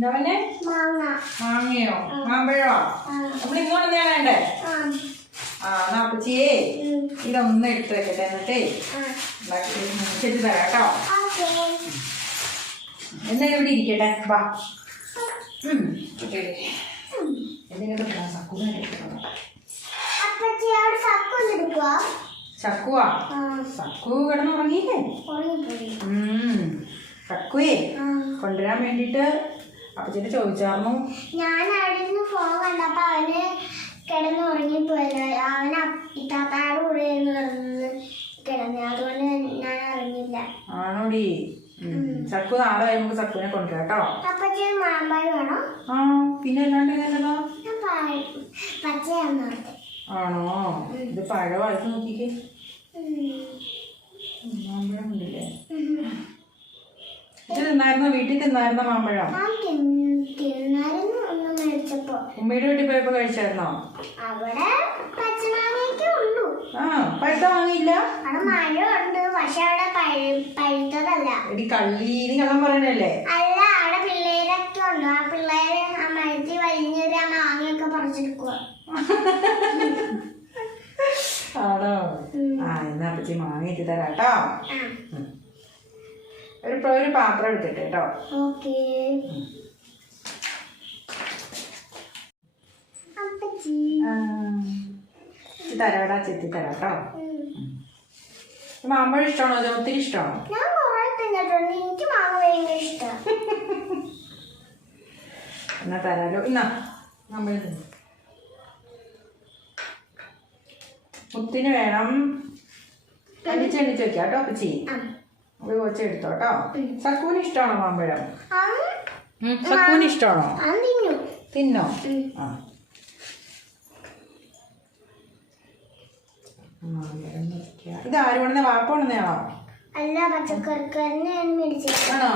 എന്താ മാങ്ങയോ മാമ്പഴോ നമ്മൾ ഇങ്ങോട്ട് വേണ്ടേ? എന്നാ അപ്പച്ചിയേ ഇതൊന്നും എടുത്തു വെക്കട്ടെ എന്നിട്ടേ ശരി തരാം കേട്ടോ. എന്നാ ഇവിടെ ഇരിക്കട്ടെ. വാ ചക്കുവാ ചക്കു കിടന്നുറങ്ങിയില്ലേ? ചക്കുവേ കൊണ്ടുവരാൻ വേണ്ടിട്ട് അപ്പച്ചിട്ട് ചോദിച്ചായിരുന്നു. ഞാൻ അവിടെ ഫോൺ കണ്ടപ്പോ അവന് കിടന്നുറങ്ങിപ്പോയല്ലോ. അവന് ഇത്താത്താടെ കൂടെ കിടന്നു, അതുകൊണ്ട് ഞാൻ അറിഞ്ഞില്ല. ആണോടി? ചക്കു നാളെ നമുക്ക് ചക്കുവിനെ കൊണ്ടുവരാം കേട്ടോ. അപ്പച്ചി മാമ്പഴം വേണോ? ആ പിന്നെ അല്ലാണ്ട് നല്ലതാ. പച്ചയാണോ? ആണോ? ഇത് പഴമായിട്ട് നോക്കിക്കേ. മാമ്പഴം ഉണ്ടല്ലേ? ഇത് തിന്നായിരുന്നോ? വീട്ടിൽ തിന്നായിരുന്നോ മാമ്പഴം? ഉമ്മയുടെ വീട്ടിൽ പോയപ്പോ കഴിച്ചായിരുന്നോ? അവിടെ പച്ചമാങ്ങയൊക്കെ ഉള്ളൂ. പഴുത്ത വാങ്ങിയില്ല? അവിടെ മഴ ഉണ്ട്, പക്ഷെ അവിടെ പഴുത്തതല്ല. എടി കള്ളി, നീ കള്ളം പറയണല്ലേ? അല്ല, അവിടെ പിള്ളേരൊക്കെ ഉണ്ട്. ആ പിള്ളേര് ആ മരത്തിൽ വലിഞ്ഞൊരു ആ മാങ്ങയൊക്കെ പറിച്ചെടുക്കുക. ആണോ? എന്നാ അപ്പച്ചി മാങ്ങ ഇട്ട് തരാം കേട്ടോ. ഒരു പാത്രം എടുത്തിട്ട് കേട്ടോ. ഓക്കേ. തരാടാ, ചെത്തി തരാം കേട്ടോ. മാമ്പഴം ഇഷ്ടമാണോ? അത് ഒത്തിരി ഇഷ്ടമാണോ? ഞാൻ കുറെ തിന്നിട്ടുണ്ട്, എനിക്ക് മാങ്ങ ഭയങ്കര ഇഷ്ടം. എന്നാ തരാലോ. ഇന്നാ മാമ്പഴം തിന്നു. മുത്തിന് വേണം. അടിച്ചടിച്ച് വെക്കാം കേട്ടോ അപ്പച്ചി. അത് കുറച്ച് എടുത്തോ കേട്ടോ. ചക്കൂന് ഇഷ്ടമാണോ മാമ്പഴം? ചക്കൂന് ഇഷ്ടമാണോ? തിന്നോ? ഇത് ആര് കൊണ്ടുവന്ന? വാപ്പ കൊണ്ടുവന്നയാണോ? അല്ല, പച്ചക്കറിക്കാരനെ ആണോ?